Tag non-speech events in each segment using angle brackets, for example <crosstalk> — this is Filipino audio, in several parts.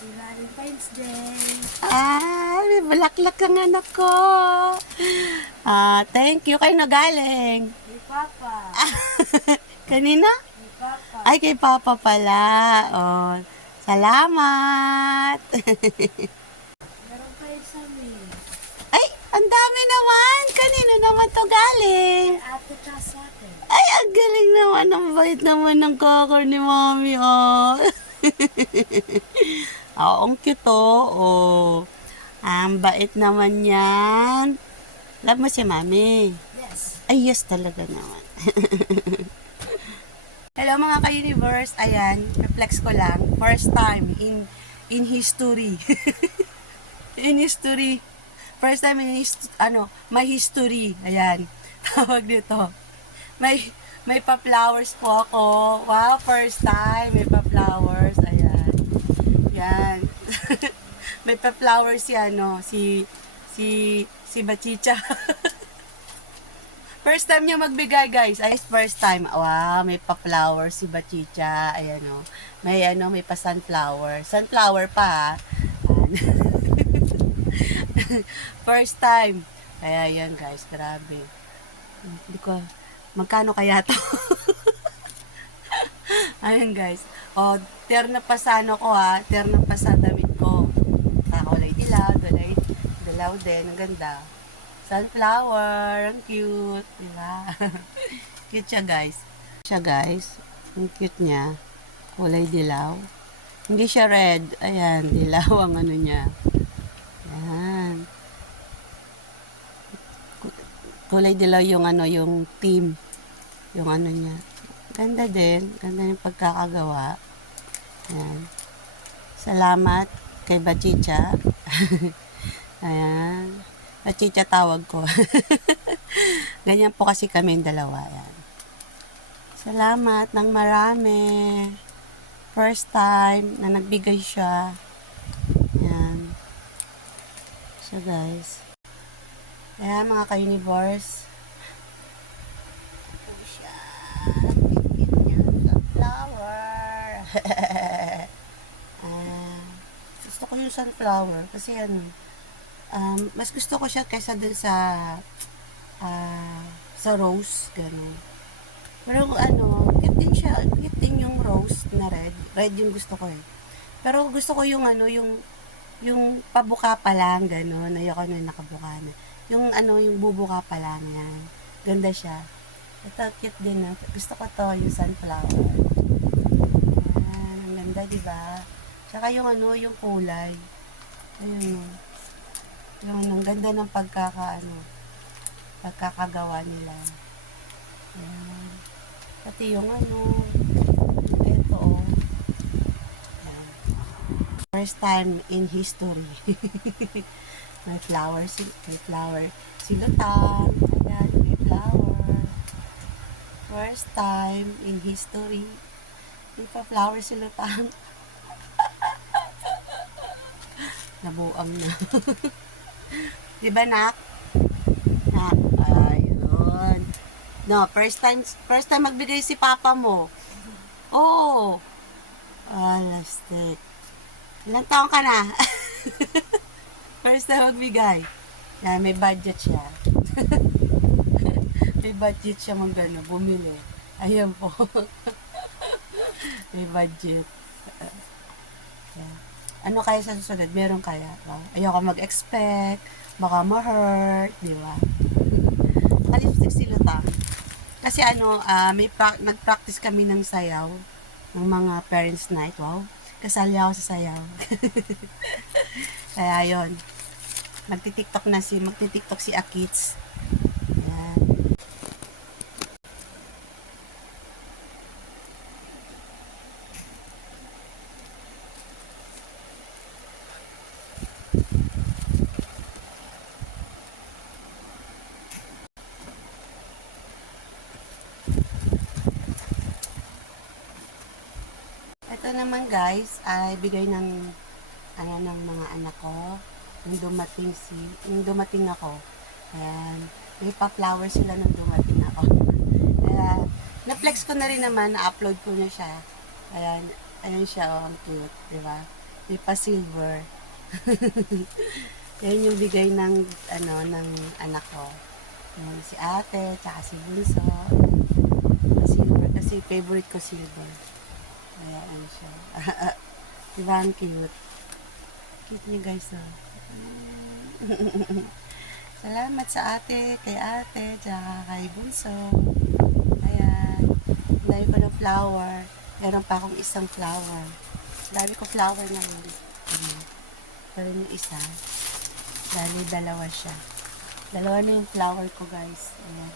Valentine's Day. Ah, may balaklak ang anak ko. Ah, thank you. Kayo na galing. Kay Papa. <laughs> Kanina? Kay Papa. Ay, kay Papa pala. Oh, salamat. <laughs> Meron pa isa mi. Ay, ang dami naman. Kanino naman to galing? Kay ate ka sa atin. Ay, ang galing naman. Ang bait naman ng kakor ni Mami, oh. <laughs> Oo, ang cute, oh. oh. Ang bait naman yan. Love mo si Mami. Yes. Ay, yes talaga naman. <laughs> Hello mga ka-universe. Ayan, reflex ko lang. First time in in history. <laughs> in history. First time in his, ano, my history. Ayan. <laughs> Tawag dito. May may pa-flowers po ako. Wow, first time may pa-flowers. Ayan. Yan. May pa-flowers si ano, si si si Bachicha. <laughs> First time niya magbigay, guys. Ay, first time. Wow, may pa-flower si Bachicha. Ayan, o. May, ano, may pa-sunflower. Sunflower pa, <laughs> first time. Kaya, yan, guys. Grabe. Hindi ko, magkano kaya to? <laughs> Ayan, guys. O, terna pa sa ano ko, ha. Terna pa sa damit ko. Kakulay dilaw, dalay, dilaw din. Ang ganda. Sunflower. Ang cute. Diba? <laughs> cute siya, guys. Siya, guys. Ang cute niya. Kulay dilaw. Hindi siya red. Ayan, <laughs> dilaw ang ano niya. Ayan. Kulay dilaw yung ano, yung team. Yung ano niya. Ganda din. Ganda yung pagkakagawa. Ayan. Salamat kay Bachicha. <laughs> Ayan. Bachicha tawag ko. <laughs> Ganyan po kasi kami dalawa. Ayan. Salamat ng marami. First time na nagbigay siya. Ayan. So guys. Ayan mga ka-universe. Ito siya. Cute niya. Sunflower. ah, <laughs> gusto ko yung sunflower kasi ano, um, mas gusto ko siya kaysa dun sa ah, sa rose, gano'n. Pero ano, cute din siya, cute din yung rose na red. Red yung gusto ko eh. Pero gusto ko yung ano, yung yung pabuka pa lang, gano'n. Ayoko na nakabuka na. Yung ano, yung bubuka pa lang yan. Ganda siya. Ito, cute din na. Gusto ko to, yung sunflower. Yan, ang ganda, di ba? Tsaka yung ano, yung kulay. Ayun, oh. Yung ang ganda ng pagkaka, ano, pagkakagawa nila. Ayan. Pati yung ano, ito, oh. Ayan. First time in history. <laughs> may flower, may flower. Silutang. Ayan, may flower. First time in history. May pa flower silutang. <laughs> Nabuang na. <laughs> Di ba, nak? Nak, ayun. No, first time, first time magbigay si papa mo. Oo. Oh. Ah, lastik. Ilang taon ka na? <laughs> first time magbigay. Yan, may budget siya. <laughs> may budget siya mag ano, bumili. Ayan po. <laughs> may budget. Yan. Ano kaya sa susunod? Meron kaya? Wow. Ayoko mag-expect. Baka ma-hurt. Di ba? Nakalipstick si Lutang. Kasi ano, ah, may pra- nag-practice kami ng sayaw. Ng mga parents night. Wow. Kasali ako sa sayaw. <laughs> kaya yon Magti-tiktok na si, magti-tiktok si Akits. Yan. Ito naman guys, ay bigay ng ano ng mga anak ko nung dumating si nung dumating ako. Ayan, may pa-flower sila nung dumating ako. <laughs> Kaya, na-flex ko na rin naman, na-upload ko na siya. Ayan, ayan siya, oh, ang cute, di ba? May pa silver. <laughs> Yan yung bigay ng, ano, ng anak ko. Yung si ate, tsaka si Bunso. Silver. Kasi favorite ko silver. Kaya ano siya. <laughs> diba ang cute? Cute niya guys, oh. <laughs> Salamat sa ate, kay ate, tsaka kay Bunso. Ayan. Dami ko ng flower. Meron pa akong isang flower. Dami ko flower naman. Ayan. Pero yung isa, dali dalawa siya. Dalawa na yung flower ko, guys. Ayan.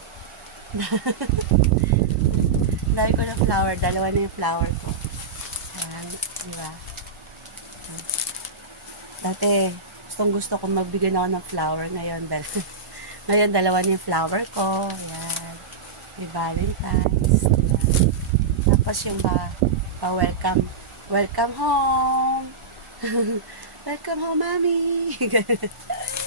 <laughs> Dami ko ng flower. Dalawa na yung flower ko. Di ba? Dati, gustong gusto ko magbigyan ako ng flower. Ngayon, dal <laughs> ngayon dalawa na flower ko. Ayan. May Valentine's. Diba? Tapos yung ba, pa welcome. Welcome home. <laughs> welcome home, mommy. <laughs>